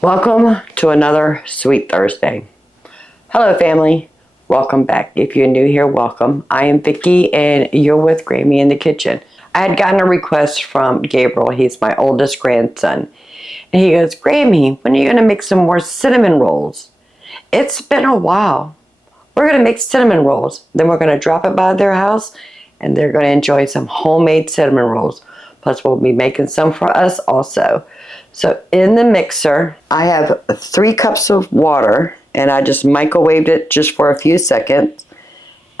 Welcome to another Sweet Thursday. Hello family, welcome back. If you're new here, welcome. I am Vicki and you're with Grammy in the kitchen. I had gotten a request from Gabriel, he's my oldest grandson. And he goes, Grammy, when are you going to make some more cinnamon rolls? It's been a while. We're going to make cinnamon rolls. Then we're going to drop it by their house and they're going to enjoy some homemade cinnamon rolls. Plus we'll be making some for us also. So in the mixer, I have 3 cups of water and I just microwaved it just for a few seconds.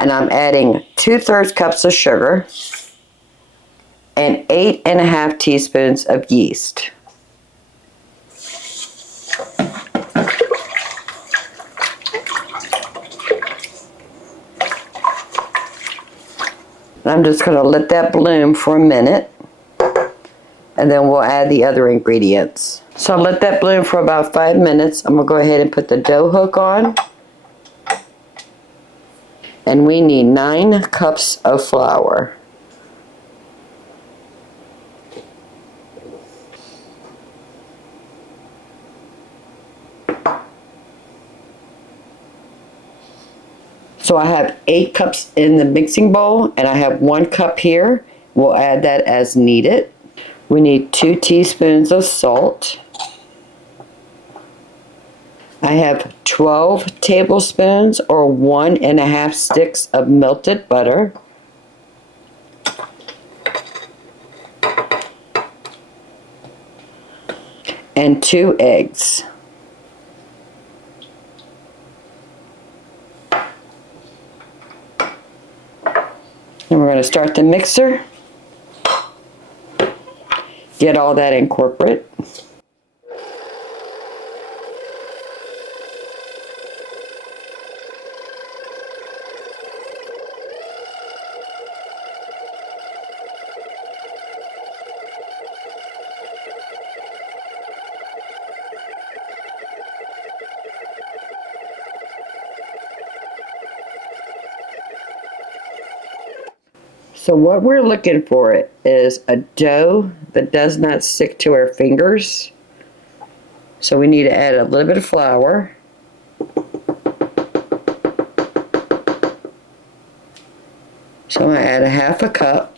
And I'm adding 2/3 cups of sugar and 8.5 teaspoons of yeast. And I'm just going to let that bloom for a minute. And then we'll add the other ingredients. So I'll let that bloom for about 5 minutes. I'm going to go ahead and put the dough hook on. And we need 9 cups of flour. So I have 8 cups in the mixing bowl and I have 1 cup here. We'll add that as needed. We need 2 teaspoons of salt. I have 12 tablespoons or 1.5 sticks of melted butter. And 2 eggs. And we're going to start the mixer. Get all that incorporate. So what we're looking for is a dough that does not stick to our fingers. So we need to add a little bit of flour. So I'm going to add 1/2 cup.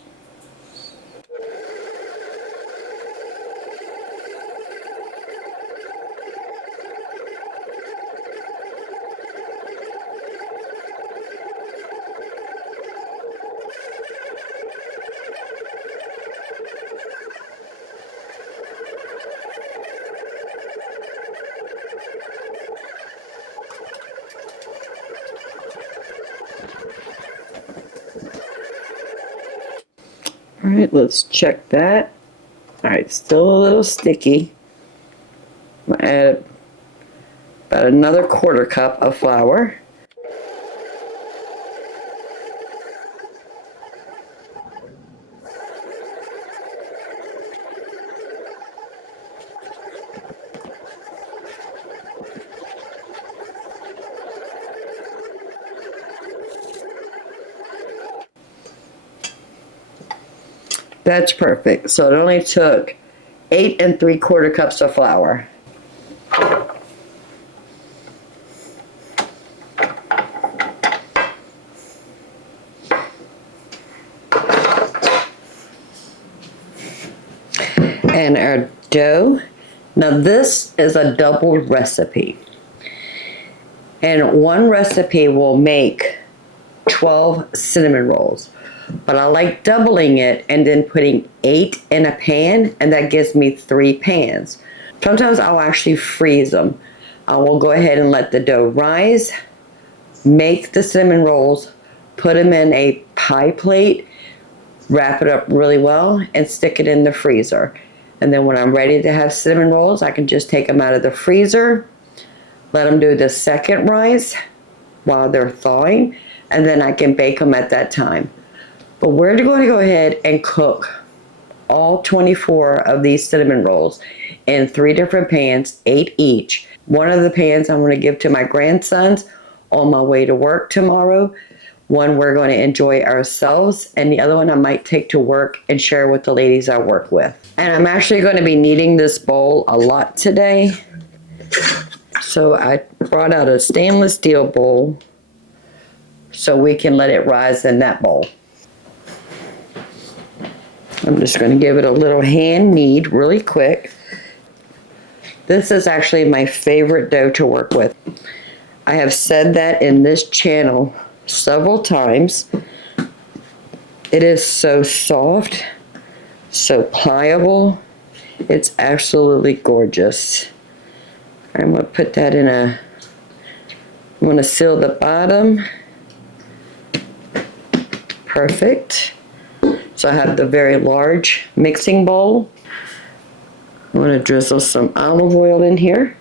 All right, let's check that. All right, still a little sticky. I'm going to add about another 1/4 cup of flour. That's perfect. So it only took 8 3/4 cups of flour. And our dough. Now this is a double recipe. And one recipe will make 12 cinnamon rolls. But I like doubling it and then putting 8 in a pan, and that gives me 3 pans. Sometimes I'll actually freeze them. I will go ahead and let the dough rise, make the cinnamon rolls, put them in a pie plate, wrap it up really well, and stick it in the freezer. And then when I'm ready to have cinnamon rolls, I can just take them out of the freezer, let them do the second rise while they're thawing, and then I can bake them at that time. But we're going to go ahead and cook all 24 of these cinnamon rolls in 3 different pans, 8 each. One of the pans I'm going to give to my grandsons on my way to work tomorrow. One we're going to enjoy ourselves, and the other one I might take to work and share with the ladies I work with. And I'm actually going to be kneading this bowl a lot today. So I brought out a stainless steel bowl so we can let it rise in that bowl. I'm just going to give it a little hand knead really quick. This is actually my favorite dough to work with. I have said that in this channel several times. It is so soft, so pliable. It's absolutely gorgeous. I'm going to put that in I'm going to seal the bottom. Perfect. So I have the very large mixing bowl. I'm going to drizzle some olive oil in here.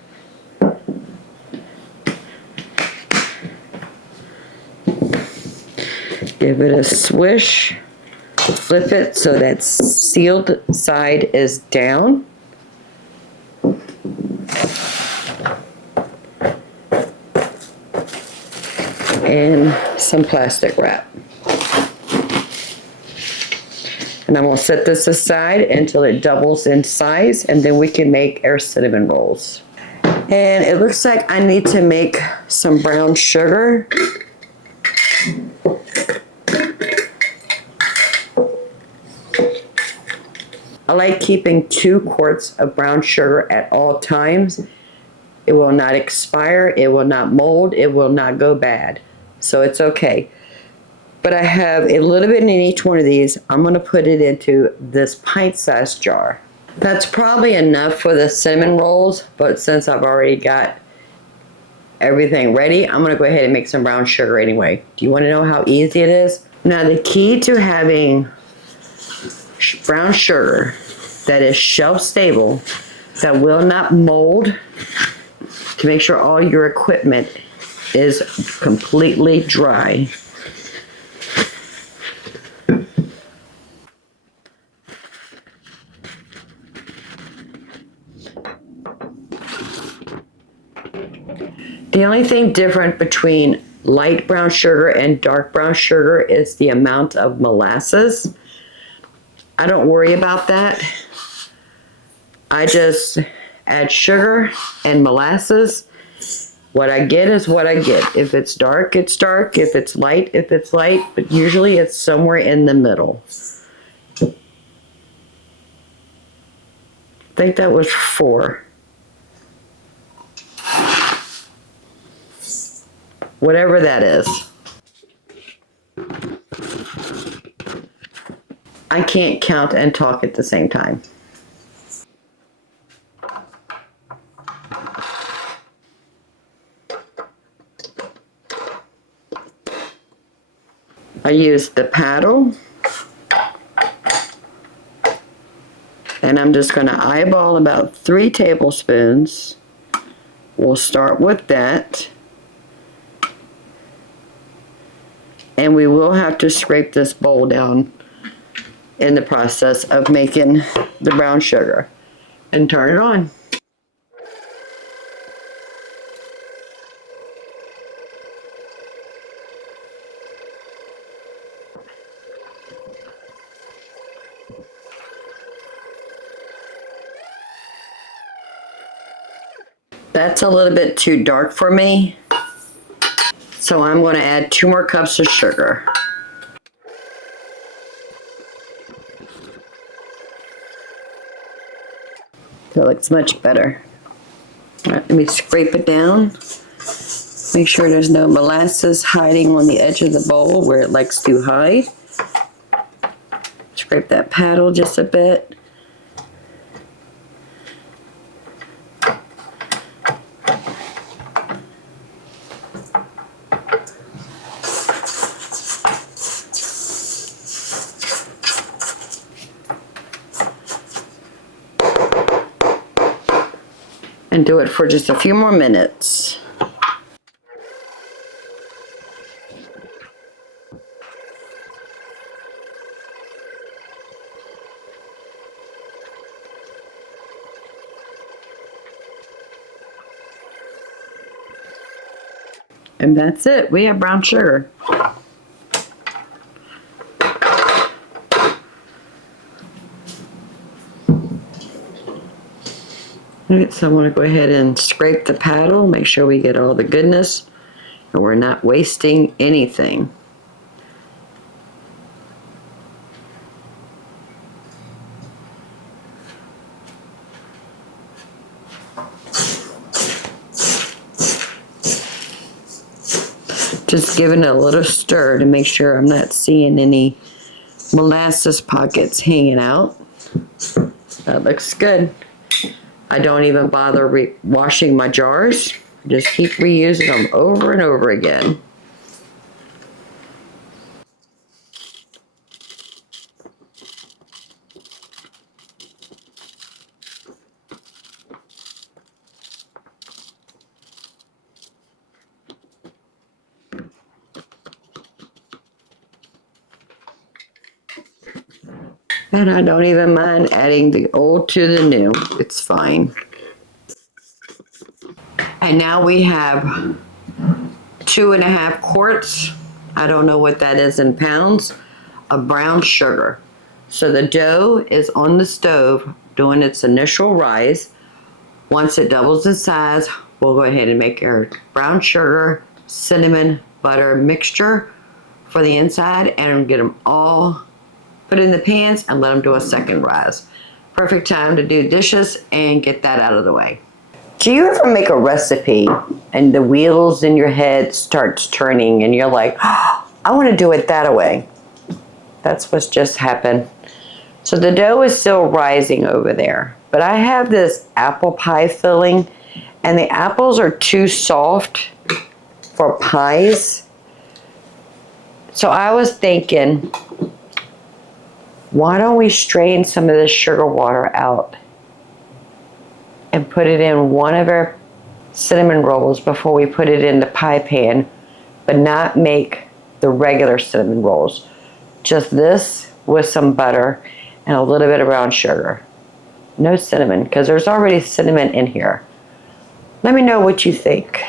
Give it a swish. Flip it so that sealed side is down. And some plastic wrap. And I'm going to set this aside until it doubles in size, and then we can make our cinnamon rolls. And it looks like I need to make some brown sugar. I like keeping 2 quarts of brown sugar at all times. It will not expire, it will not mold, it will not go bad. So it's okay. But I have a little bit in each one of these. I'm going to put it into this pint-sized jar. That's probably enough for the cinnamon rolls, but since I've already got everything ready, I'm going to go ahead and make some brown sugar anyway. Do you want to know how easy it is? Now, the key to having brown sugar that is shelf stable, that will not mold, to make sure all your equipment is completely dry. The only thing different between light brown sugar and dark brown sugar is the amount of molasses. I don't worry about that. I just add sugar and molasses. What I get is what I get. If it's dark, it's dark. If it's light, it's light. But usually it's somewhere in the middle. I think that was 4. Whatever that is. I can't count and talk at the same time. I use the paddle, and I'm just going to eyeball about 3 tablespoons. We'll start with that. And we will have to scrape this bowl down in the process of making the brown sugar. And turn it on. That's a little bit too dark for me. So I'm going to add 2 more cups of sugar. That looks much better. All right, let me scrape it down. Make sure there's no molasses hiding on the edge of the bowl where it likes to hide. Scrape that paddle just a bit. And do it for just a few more minutes. And that's it. We have brown sugar. All right, so I'm going to go ahead and scrape the paddle, make sure we get all the goodness and we're not wasting anything. Just giving it a little stir to make sure I'm not seeing any molasses pockets hanging out. That looks good. I don't even bother washing my jars. Just keep reusing them over and over again. And I don't even mind adding the old to the new. It's fine. And now we have 2.5 quarts, I don't know what that is in pounds, of brown sugar. So the dough is on the stove doing its initial rise. Once it doubles in size, we'll go ahead and make our brown sugar, cinnamon, butter mixture for the inside and get them all put in the pans and let them do a second rise. Perfect time to do dishes and get that out of the way. Do you ever make a recipe and the wheels in your head starts turning and you're like, oh, I want to do it that way? That's what's just happened. So the dough is still rising over there, but I have this apple pie filling and the apples are too soft for pies. So I was thinking, why don't we strain some of this sugar water out and put it in one of our cinnamon rolls before we put it in the pie pan, but not make the regular cinnamon rolls. Just this with some butter and a little bit of brown sugar. No cinnamon, because there's already cinnamon in here. Let me know what you think.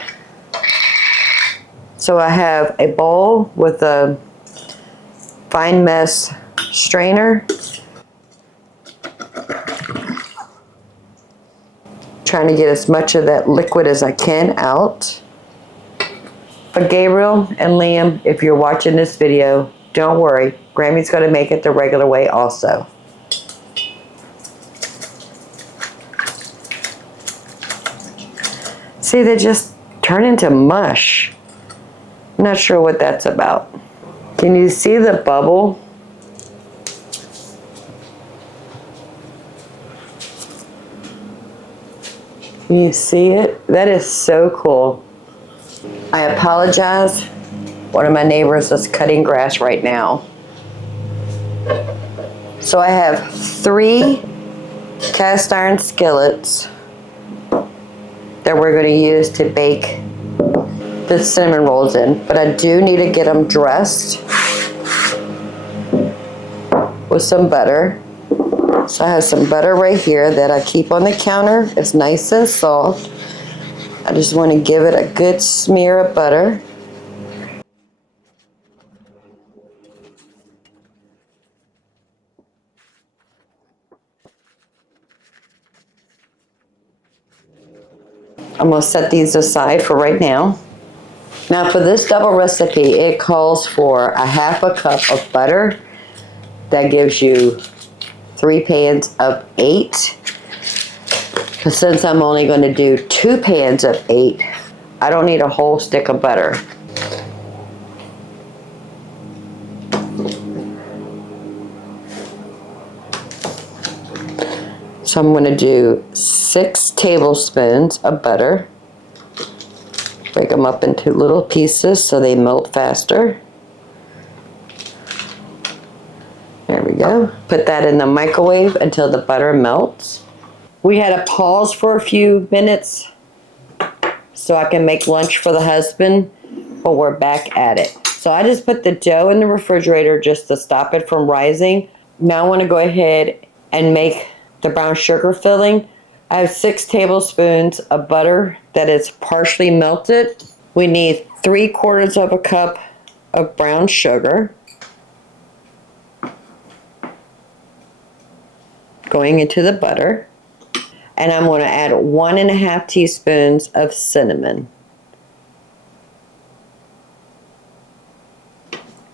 So I have a bowl with a fine mess strainer. Trying to get as much of that liquid as I can out. But Gabriel and Liam, if you're watching this video, don't worry. Grammy's going to make it the regular way also. See, they just turn into mush. I'm not sure what that's about. Can you see the bubble? Can you see it? That is so cool. I apologize. One of my neighbors is cutting grass right now. So I have 3 cast iron skillets that we're going to use to bake the cinnamon rolls in. But I do need to get them dressed with some butter. So I have some butter right here that I keep on the counter. It's nice and soft. I just want to give it a good smear of butter. I'm going to set these aside for right now. Now for this double recipe, it calls for a 1/2 cup of butter. That gives you 3 pans of 8. But since I'm only going to do 2 pans of 8, I don't need a whole stick of butter. So I'm going to do 6 tablespoons of butter. Break them up into little pieces so they melt faster. There we go. Put that in the microwave until the butter melts. We had to pause for a few minutes so I can make lunch for the husband, but we're back at it. So I just put the dough in the refrigerator just to stop it from rising. Now I want to go ahead and make the brown sugar filling. I have 6 tablespoons of butter that is partially melted. We need 3/4 cup of brown sugar going into the butter. And I'm going to add 1.5 teaspoons of cinnamon.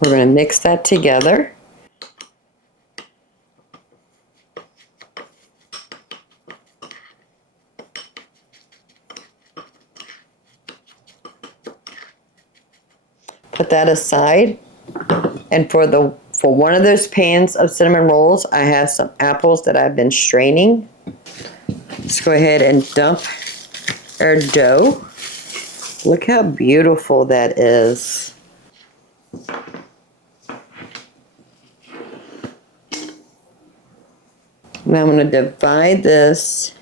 We're going to mix that together. Put that aside. And for one of those pans of cinnamon rolls, I have some apples that I've been straining. Let's go ahead and dump our dough. Look how beautiful that is. Now I'm going to divide this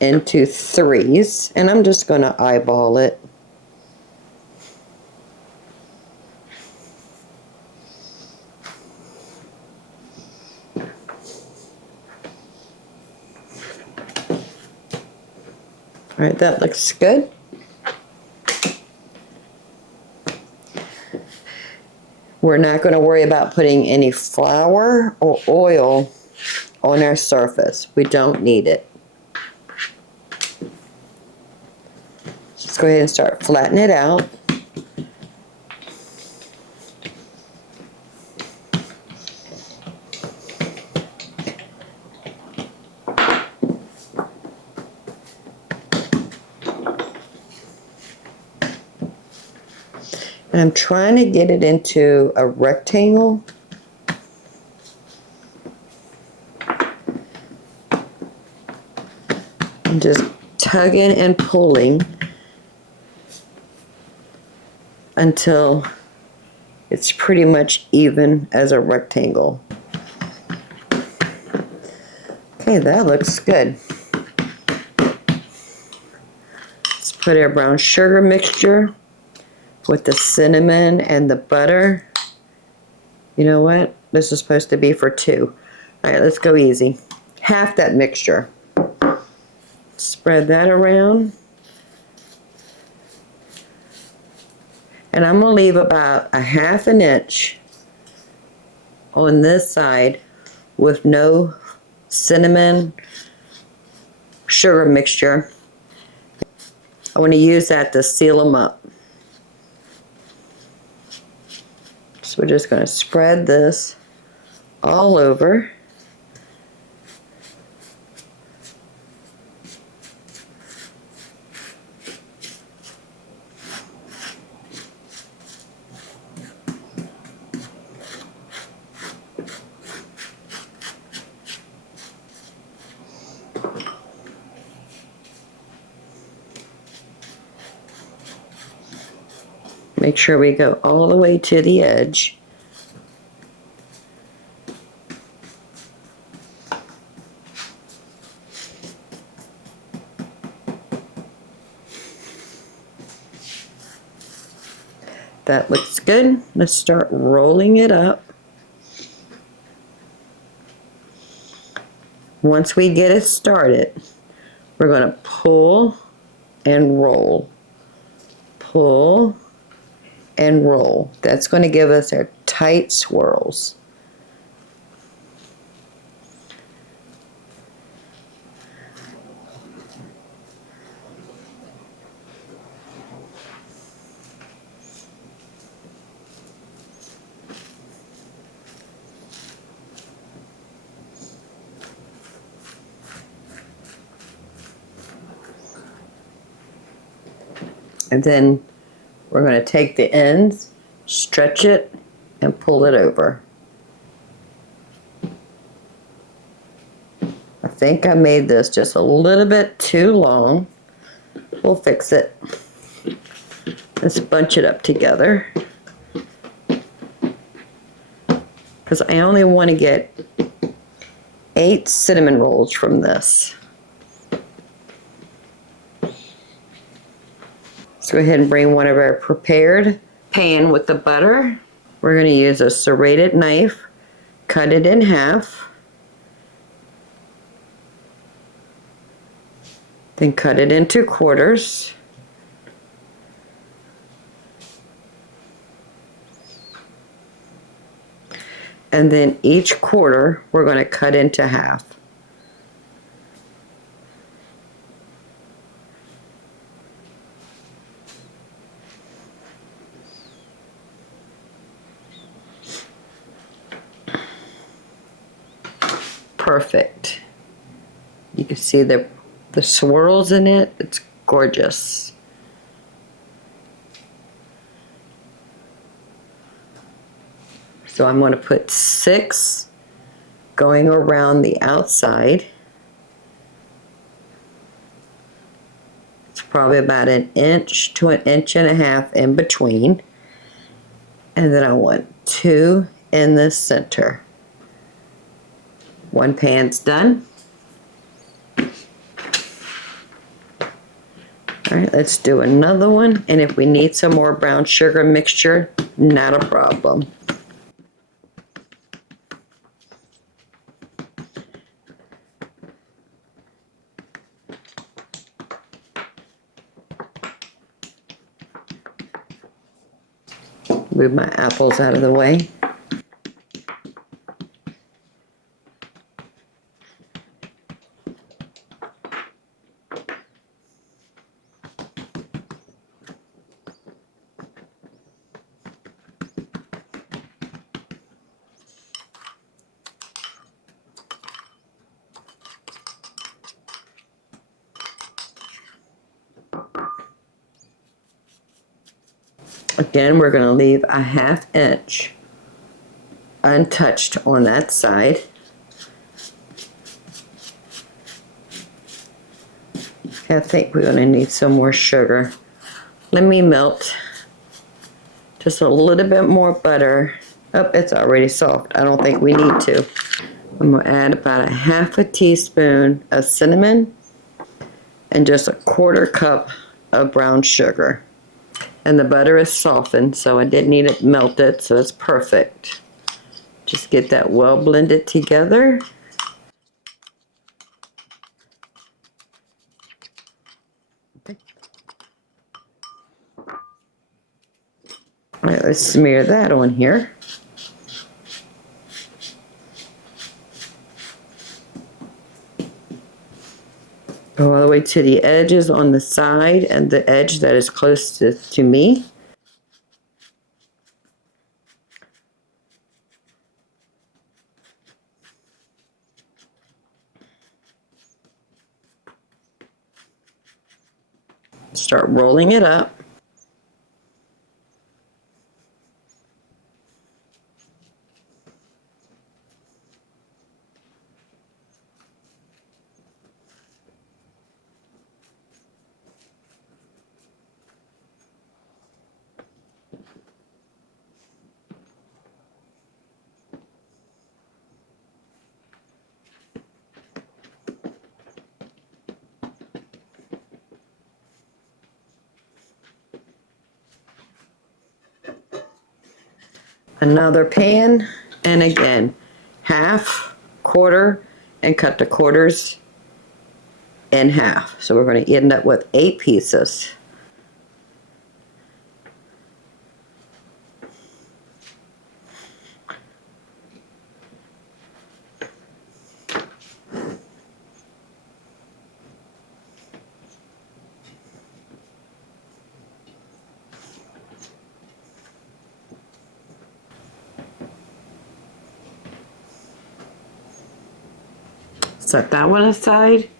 into 3s, and I'm just going to eyeball it. All right, that looks good. We're not going to worry about putting any flour or oil on our surface. We don't need it. Let's go ahead and start flattening it out. And I'm trying to get it into a rectangle. I'm just tugging and pulling until it's pretty much even as a rectangle. Okay, that looks good. Let's put our brown sugar mixture with the cinnamon and the butter. You know what? This is supposed to be for 2. All right, let's go easy. Half that mixture. Spread that around. And I'm going to leave about a 1/2 inch on this side with no cinnamon sugar mixture. I want to use that to seal them up. So we're just going to spread this all over. Make sure we go all the way to the edge. That looks good. Let's start rolling it up. Once we get it started, we're going to pull and roll. Pull and roll. That's going to give us our tight swirls. And then we're going to take the ends, stretch it, and pull it over. I think I made this just a little bit too long. We'll fix it. Let's bunch it up together, because I only want to get 8 cinnamon rolls from this. Let's go ahead and bring one of our prepared pan with the butter. We're going to use a serrated knife, cut it in half, then cut it into quarters. And then each quarter we're going to cut into half. perfect. You can see the swirls in it. It's gorgeous. So I'm going to put 6 going around the outside. It's probably about 1 inch to 1.5 inches in between. And then I want 2 in the center. One pan's done. All right, let's do another one. And if we need some more brown sugar mixture, not a problem. Move my apples out of the way. Again, we're going to leave a 1/2 inch untouched on that side. I think we're going to need some more sugar. Let me melt just a little bit more butter. Oh, it's already soft. I don't think we need to. I'm going to add about 1/2 teaspoon of cinnamon and just 1/4 cup of brown sugar. And the butter is softened, so I didn't need it melted, so it's perfect. Just get that well blended together. All right, let's smear that on here. Go all the way to the edges on the side and the edge that is closest to me. Start rolling it up. Another pan, and again, 1/2, 1/4, and cut the quarters in half. So we're going to end up with 8 pieces. Set that one aside.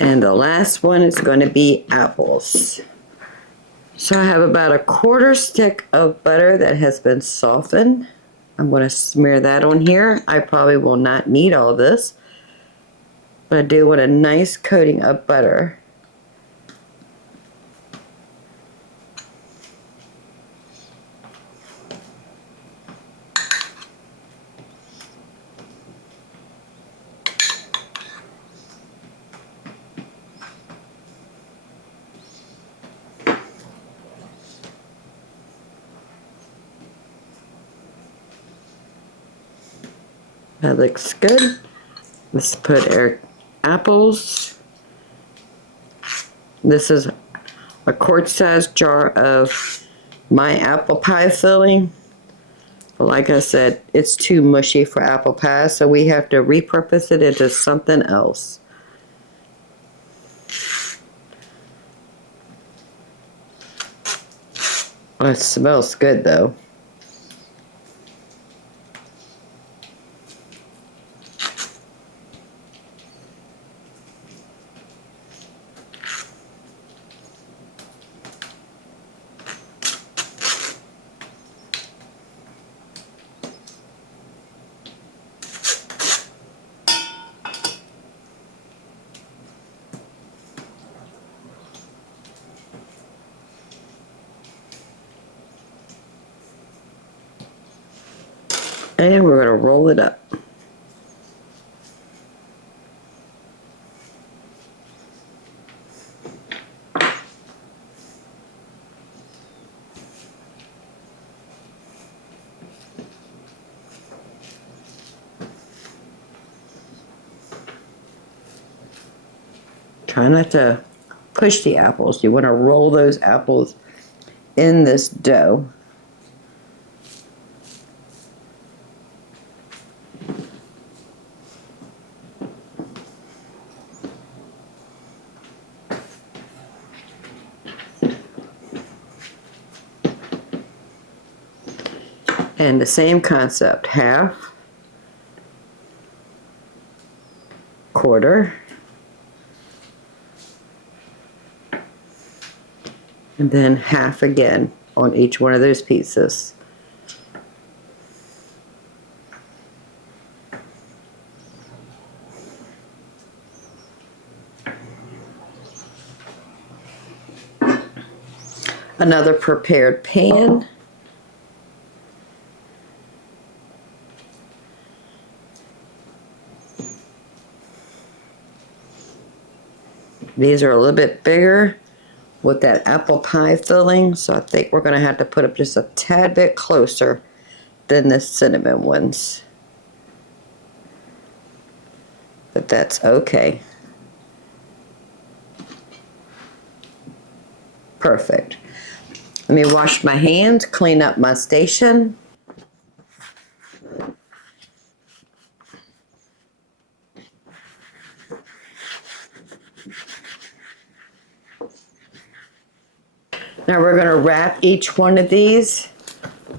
And the last one is going to be apples. So I have about 1/4 stick of butter that has been softened. I'm going to smear that on here. I probably will not need all this, but I do want a nice coating of butter. That looks good. Let's put our apples. This is a quart-sized jar of my apple pie filling. But like I said, it's too mushy for apple pie, so we have to repurpose it into something else. Oh, it smells good though. And we're going to roll it up. Try not to push the apples. You want to roll those apples in this dough. And the same concept, half, quarter, and then half again on each one of those pieces. Another prepared pan. These are a little bit bigger with that apple pie filling, so I think we're going to have to put up just a tad bit closer than the cinnamon ones. But that's okay. Perfect. Let me wash my hands, clean up my station. Now we're going to wrap each one of these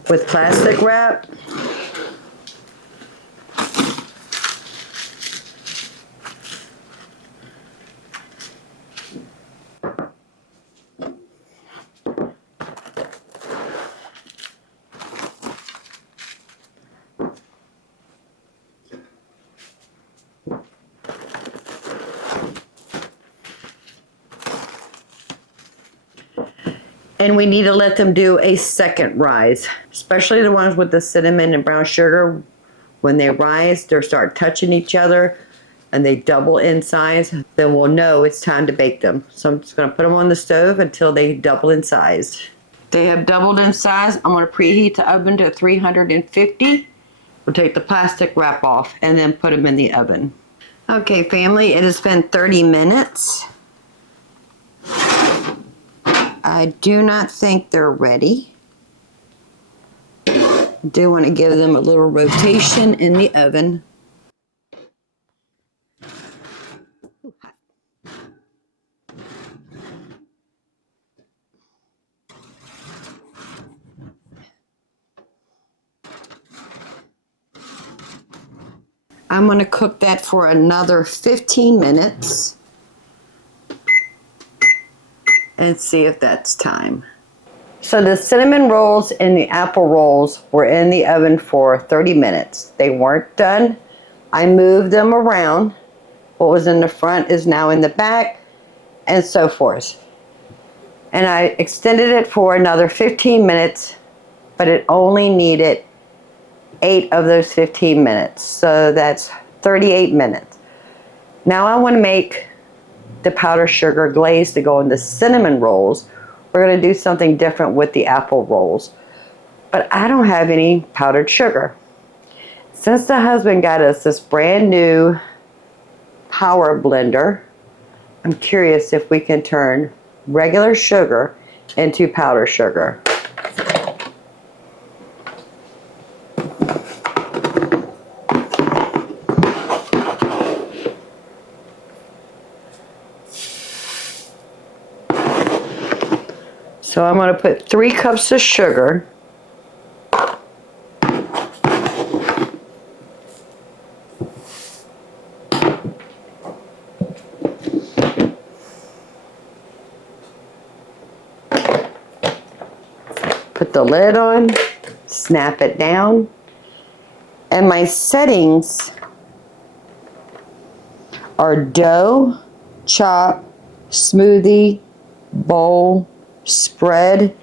with plastic wrap. And we need to let them do a second rise, especially the ones with the cinnamon and brown sugar. When they rise, they start touching each other and they double in size, then we'll know it's time to bake them. So I'm just going to put them on the stove until they double in size. They have doubled in size. I'm going to preheat the oven to 350. We'll take the plastic wrap off and then put them in the oven. Okay, family, it has been 30 minutes. I do not think they're ready. I do want to give them a little rotation in the oven. I'm going to cook that for another 15 minutes and see if that's time. So the cinnamon rolls and the apple rolls were in the oven for 30 minutes. They weren't done. I moved them around. What was in the front is now in the back, and so forth. And I extended it for another 15 minutes, but it only needed 8 of those 15 minutes. So that's 38 minutes. Now I want to make the powdered sugar glaze to go in the cinnamon rolls. We're going to do something different with the apple rolls. But I don't have any powdered sugar. Since the husband got us this brand new power blender, I'm curious if we can turn regular sugar into powdered sugar. So I'm going to put 3 cups of sugar. Put the lid on, snap it down, and my settings are dough, chop, smoothie, bowl, spread.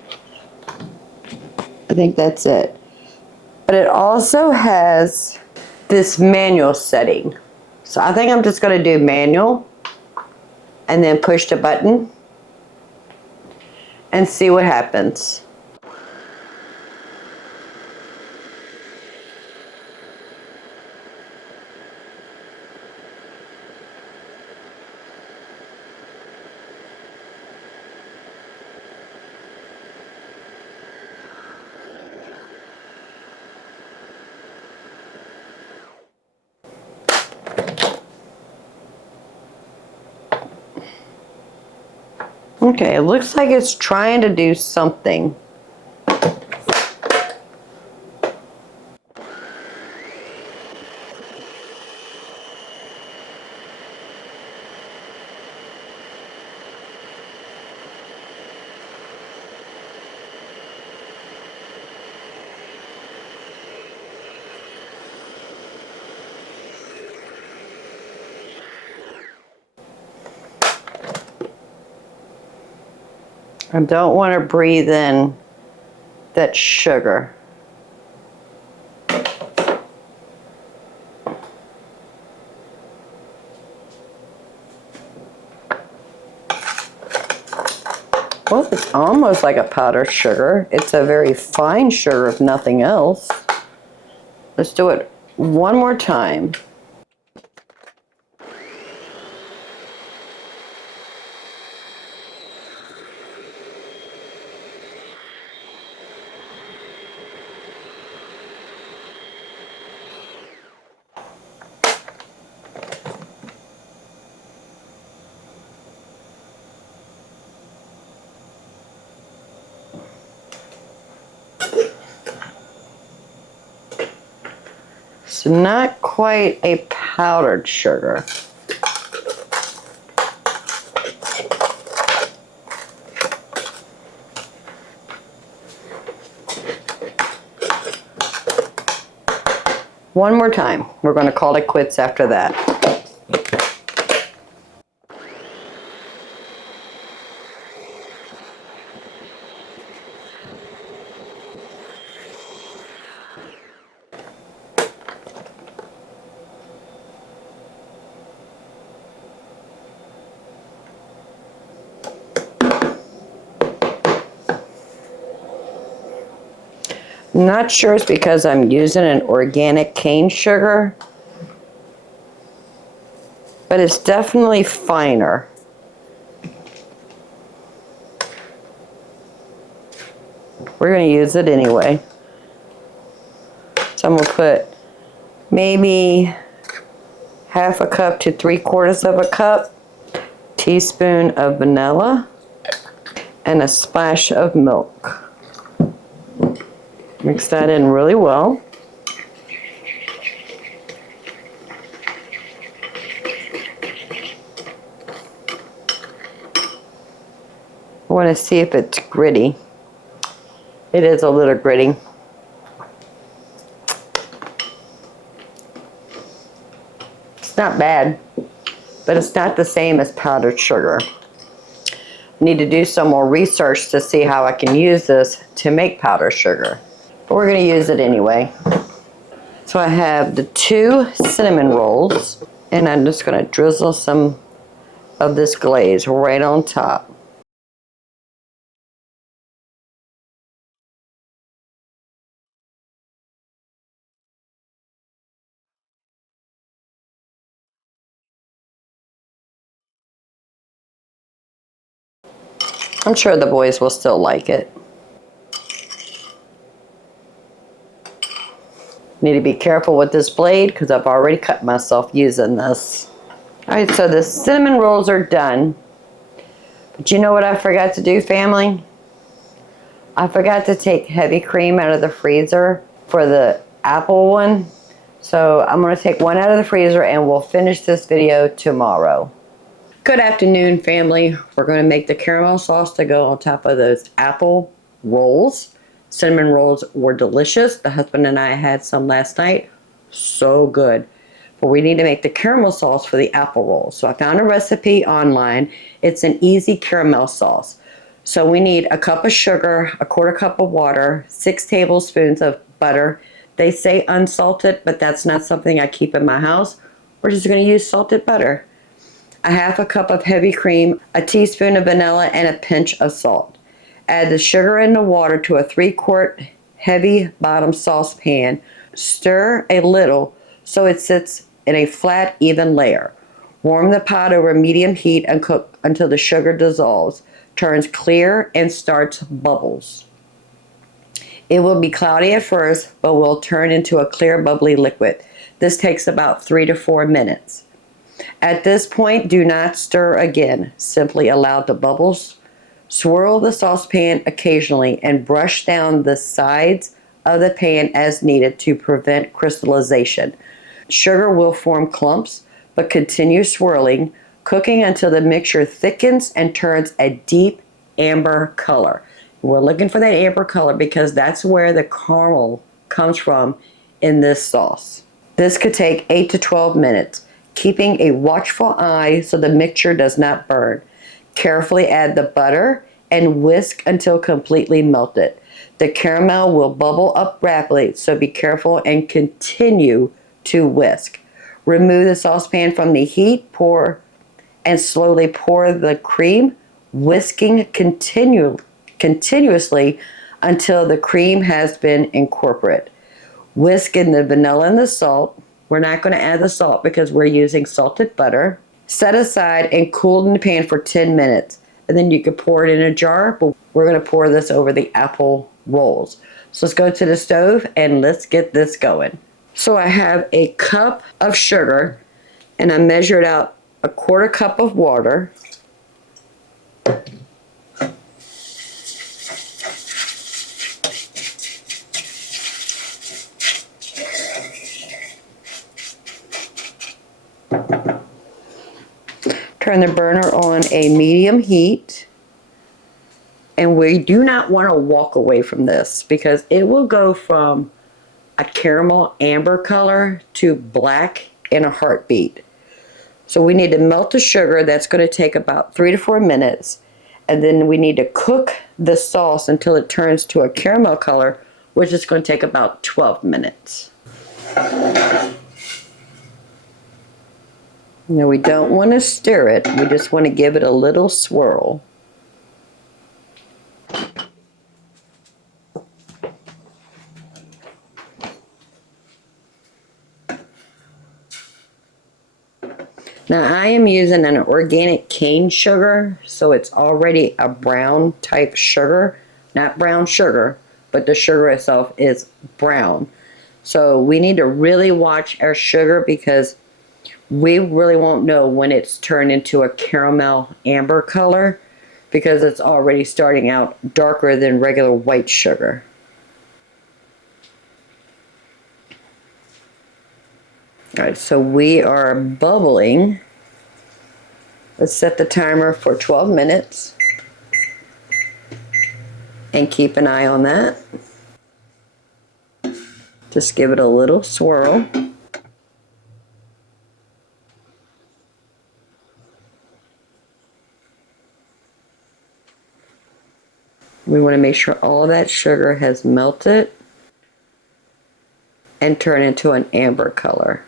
I think that's it. But it also has this manual setting. So I think I'm just going to do manual and then push the button and see what happens. Okay, it looks like it's trying to do something. I don't want to breathe in that sugar. Well, it's almost like a powdered sugar. It's a very fine sugar, if nothing else. Let's do it one more time. It's not quite a powdered sugar. One more time. We're going to call it quits after that. I'm not sure it's because I'm using an organic cane sugar, but it's definitely finer. We're going to use it anyway. So I'm going to put maybe half a cup to 3/4 of a cup, teaspoon of vanilla, and a splash of milk. Mix that in really well. I want to see if it's gritty. It is a little gritty. It's not bad, but it's not the same as powdered sugar. I need to do some more research to see how I can use this to make powdered sugar. But we're going to use it anyway. So I have the 2 cinnamon rolls, and I'm just going to drizzle some of this glaze right on top. I'm sure the boys will still like it. Need to be careful with this blade because I've already cut myself using this. Alright, so the cinnamon rolls are done. But you know what I forgot to do, family? I forgot to take heavy cream out of the freezer for the apple one. So I'm going to take one out of the freezer and we'll finish this video tomorrow. Good afternoon, family. We're going to make the caramel sauce to go on top of those apple rolls. Cinnamon rolls were delicious. The husband and I had some last night. So good. But we need to make the caramel sauce for the apple rolls. So I found a recipe online. It's an easy caramel sauce. So we need a cup of sugar, a 1/4 cup of water, 6 tablespoons of butter. They say unsalted, but that's not something I keep in my house. We're just going to use salted butter. A half a cup of heavy cream, a teaspoon of vanilla, and a pinch of salt. Add the sugar and the water to a 3-quart heavy bottom saucepan. Stir a little so it sits in a flat, even layer. Warm the pot over medium heat and cook until the sugar dissolves, turns clear, and starts bubbles. It will be cloudy at first, but will turn into a clear, bubbly liquid. This takes about 3 to 4 minutes. At this point, do not stir again. Simply allow the bubbles. Swirl the saucepan occasionally and brush down the sides of the pan as needed to prevent crystallization. Sugar will form clumps, but continue swirling, cooking until the mixture thickens and turns a deep amber color. We're looking for that amber color because that's where the caramel comes from in this sauce. This could take 8 to 12 minutes, keeping a watchful eye so the mixture does not burn. Carefully add the butter and whisk until completely melted. The caramel will bubble up rapidly, so be careful and continue to whisk. Remove the saucepan from the heat, pour and slowly pour the cream, whisking continuously until the cream has been incorporated. Whisk in the vanilla and the salt. We're not going to add the salt because we're using salted butter. Set aside and cool in the pan for 10 minutes. And then you could pour it in a jar, but we're going to pour this over the apple rolls. So let's go to the stove and let's get this going. So I have a cup of sugar and I measured out a 1/4 cup of water. Turn the burner on a medium heat. And we do not want to walk away from this because it will go from a caramel amber color to black in a heartbeat. So we need to melt the sugar. That's going to take about 3 to 4 minutes. And then we need to cook the sauce until it turns to a caramel color, which is going to take about 12 minutes. Now we don't want to stir it. We just want to give it a little swirl. Now I am using an organic cane sugar, so it's already a brown type sugar, not brown sugar, but the sugar itself is brown. So we need to really watch our sugar because we really won't know when it's turned into a caramel amber color because it's already starting out darker than regular white sugar. Alright, so we are bubbling. Let's set the timer for 12 minutes and keep an eye on that. Just give it a little swirl. We want to make sure all of that sugar has melted and turned into an amber color.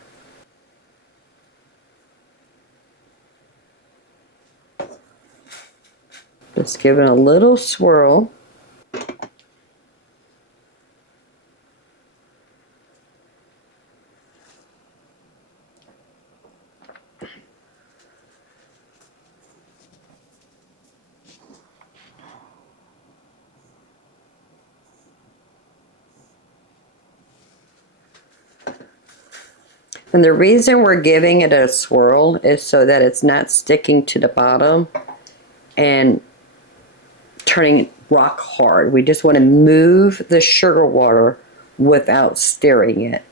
Just give it a little swirl. And the reason we're giving it a swirl is so that it's not sticking to the bottom and turning rock hard. We just want to move the sugar water without stirring it.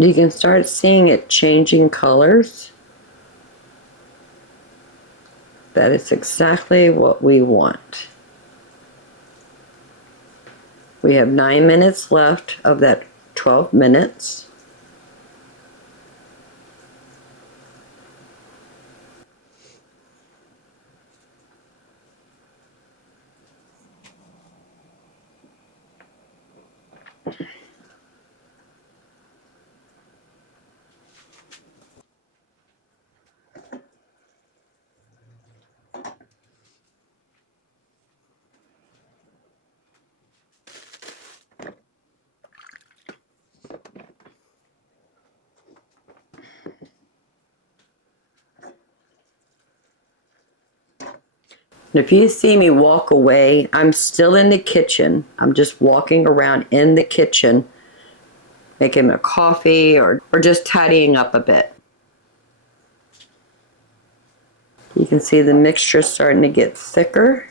You can start seeing it changing colors. That is exactly what we want. We have 9 minutes left of that 12 minutes. And if you see me walk away, I'm still in the kitchen. I'm just walking around in the kitchen, making a coffee or just tidying up a bit. You can see the mixture starting to get thicker.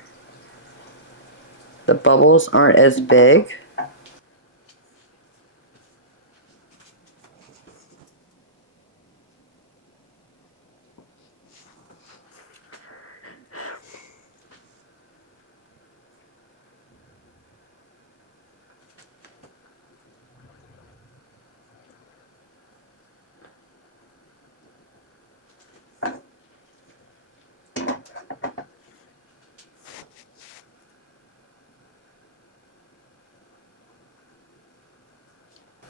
The bubbles aren't as big.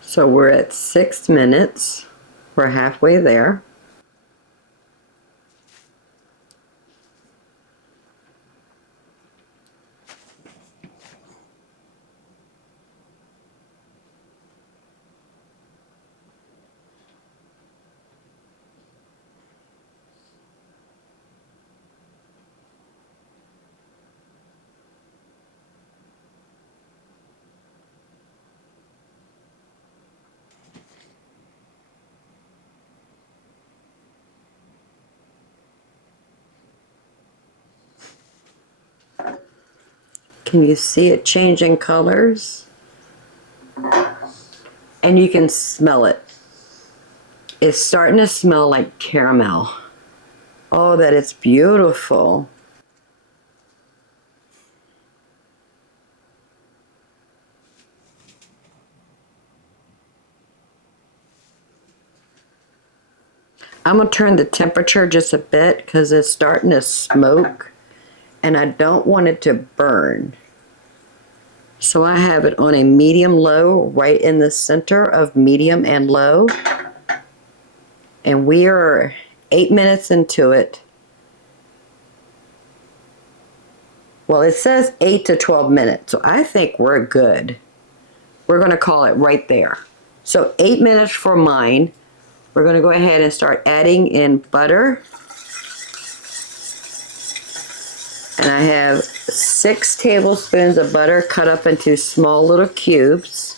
So we're at 6 minutes. We're halfway there. Can you see it changing colors? And you can smell it. It's starting to smell like caramel. Oh, that is beautiful. I'm going to turn the temperature just a bit because it's starting to smoke and I don't want it to burn. So I have it on a medium-low right in the center of medium and low. And we are 8 minutes into it. Well, it says 8 to 12 minutes, so I think we're good. We're going to call it right there. So 8 minutes for mine. We're going to go ahead and start adding in butter. And I have 6 tablespoons of butter cut up into small little cubes.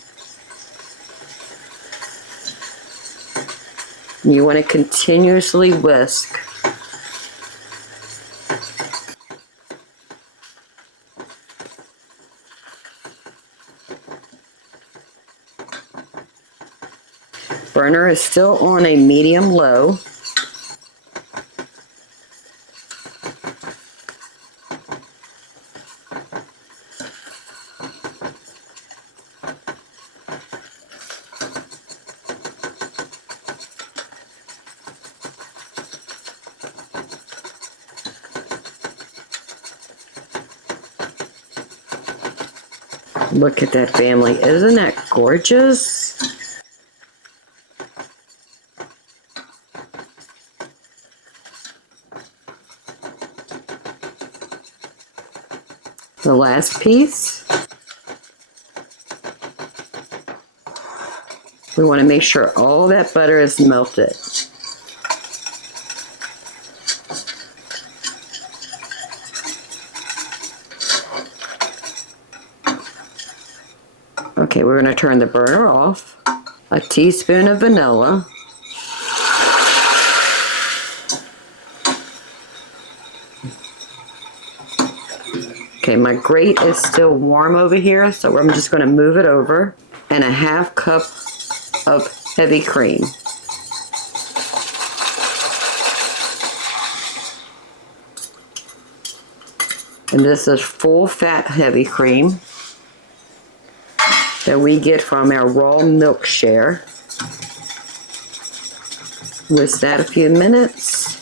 And you want to continuously whisk. Burner is still on a medium-low. Look at that, family. Isn't that gorgeous? The last piece. We want to make sure all that butter is melted. Okay, we're going to turn the burner off. A teaspoon of vanilla. Okay, my grate is still warm over here, so I'm just going to move it over. And a half cup of heavy cream. And this is full fat heavy cream that we get from our raw milk share. Whisk that a few minutes.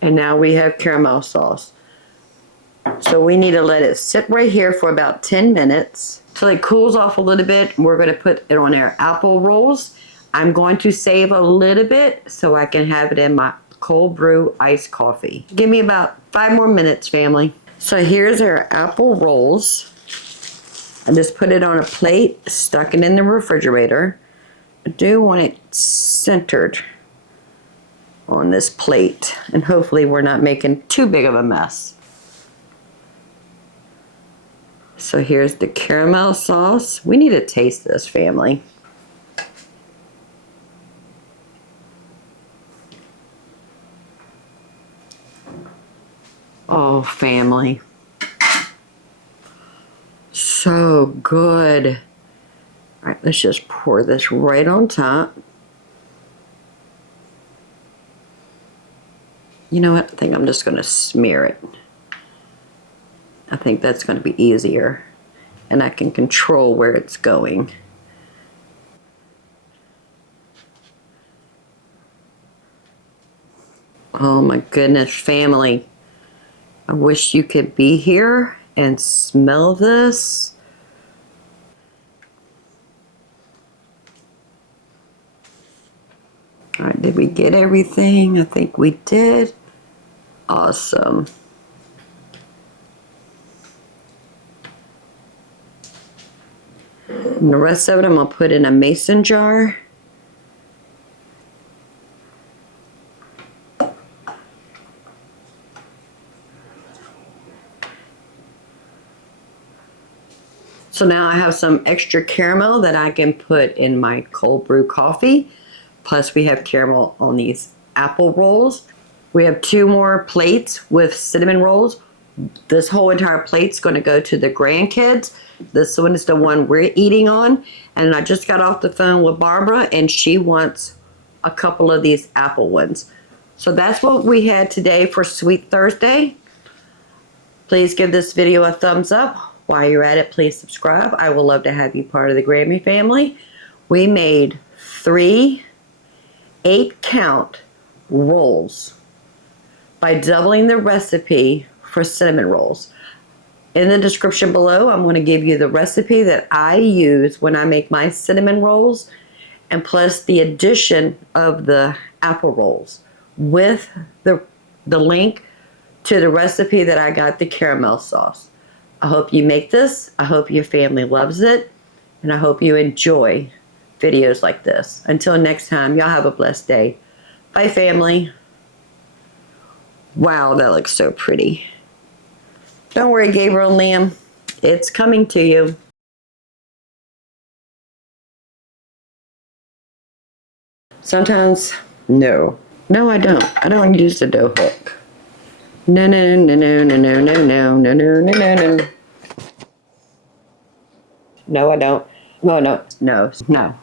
And now we have caramel sauce. So we need to let it sit right here for about 10 minutes till it cools off a little bit. We're going to put it on our apple rolls. I'm going to save a little bit so I can have it in my cold brew iced coffee. Give me about 5 more minutes, family. So here's our apple rolls. I just put it on a plate, stuck it in the refrigerator. I do want it centered on this plate, and hopefully we're not making too big of a mess. So here's the caramel sauce. We need to taste this, family. Oh, family. So good. All right, let's just pour this right on top. You know what? I think I'm just going to smear it. I think that's going to be easier. And I can control where it's going. Oh my goodness, family. I wish you could be here and smell this. All right, did we get everything? I think we did. Awesome. And the rest of it I'm going to put in a mason jar. So now I have some extra caramel that I can put in my cold brew coffee. Plus we have caramel on these apple rolls. We have 2 more plates with cinnamon rolls. This whole entire plate's going to go to the grandkids. This one is the one we're eating on. And I just got off the phone with Barbara and she wants a couple of these apple ones. So that's what we had today for Sweet Thursday. Please give this video a thumbs up. While you're at it, please subscribe. I would love to have you part of the Grammy family. We made 3 8-count rolls by doubling the recipe for cinnamon rolls. In the description below, I'm going to give you the recipe that I use when I make my cinnamon rolls, and plus the addition of the apple rolls with the link to the recipe that I got the caramel sauce. I hope you make this. I hope your family loves it. And I hope you enjoy videos like this. Until next time, y'all have a blessed day. Bye, family. Wow, that looks so pretty. Don't worry, Gabriel and Liam. It's coming to you. Sometimes, no. No, I don't. I don't use the dough hook. No, no, no, no, no, no, no, no, no, no, no, no, no. No, I don't. No, no, no, no.